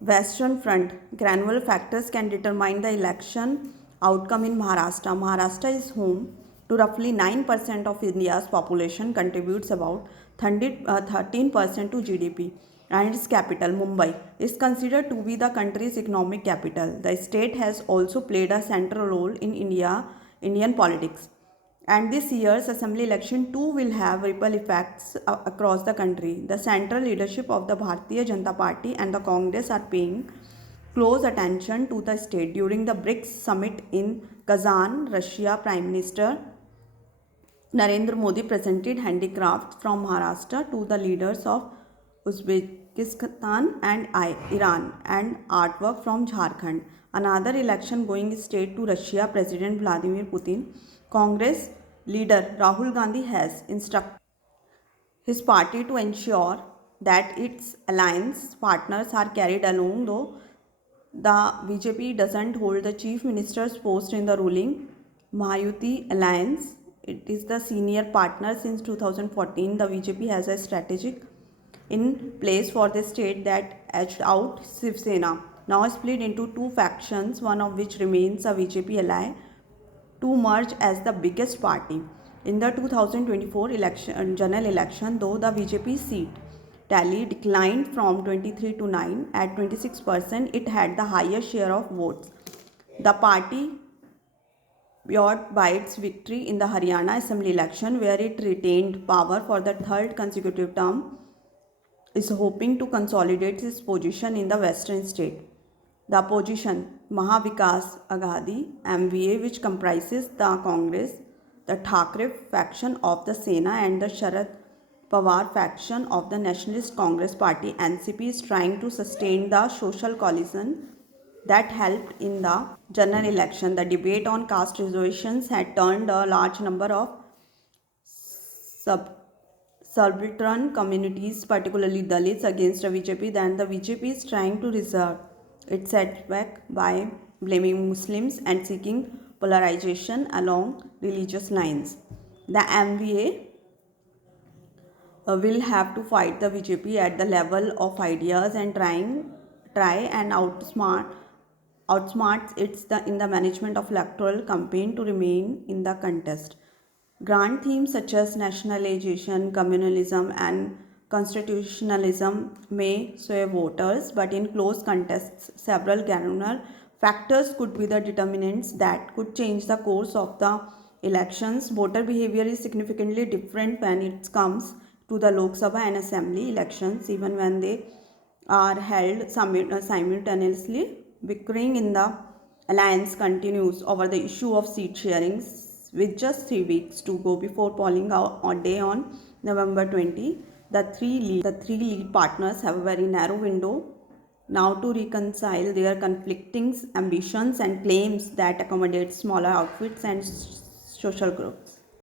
Western Front. Granular factors can determine the election outcome in Maharashtra. Maharashtra is home to roughly 9% of India's population, contributes about 13% to GDP, and its capital, Mumbai, is considered to be the country's economic capital. The state has also played a central role in Indian politics. And this year's assembly election too will have ripple effects across the country. The central leadership of the Bharatiya Janata Party and the Congress are paying close attention to the state. During the BRICS summit in Kazan, Russia, Prime Minister Narendra Modi presented handicrafts from Maharashtra to the leaders of Uzbekistan and Iran and artwork from Jharkhand. Another election going state to Russia, President Vladimir Putin, Congress leader Rahul Gandhi has instructed his party to ensure that its alliance partners are carried along, though the BJP doesn't hold the chief minister's post in the ruling Mahayuti alliance. It is the senior partner since 2014. The BJP has a strategic in place for the state that edged out Shiv Sena, now split into two factions, one of which remains a BJP ally, to merge as the biggest party. In the 2024 general election, though the BJP seat tally declined from 23 to 9 at 26%, it had the highest share of votes. The party buoyed by its victory in the Haryana Assembly election, where it retained power for the third consecutive term, is hoping to consolidate its position in the western state. The opposition, Mahavikas Aghadi (MVA), which comprises the Congress, the Thackeray faction of the Sena, and the Sharad Pawar faction of the Nationalist Congress Party (NCP), is trying to sustain the social coalition that helped in the general election. The debate on caste reservations had turned a large number of subaltern communities, particularly Dalits, against the BJP. Then the BJP is trying to reserve its setback by blaming Muslims and seeking polarization along religious lines. The MVA will have to fight the BJP at the level of ideas and try and outsmarts in the management of electoral campaign to remain in the contest. Grand themes such as nationalization, communalism, and constitutionalism may sway voters, but in close contests, several granular factors could be the determinants that could change the course of the elections. Voter behavior is significantly different when it comes to the Lok Sabha and Assembly elections, even when they are held simultaneously. Bickering in the alliance continues over the issue of seat sharing, with just 3 weeks to go before polling day on November 20. The three lead partners have a very narrow window now to reconcile their conflicting ambitions and claims that accommodate smaller outfits and social groups.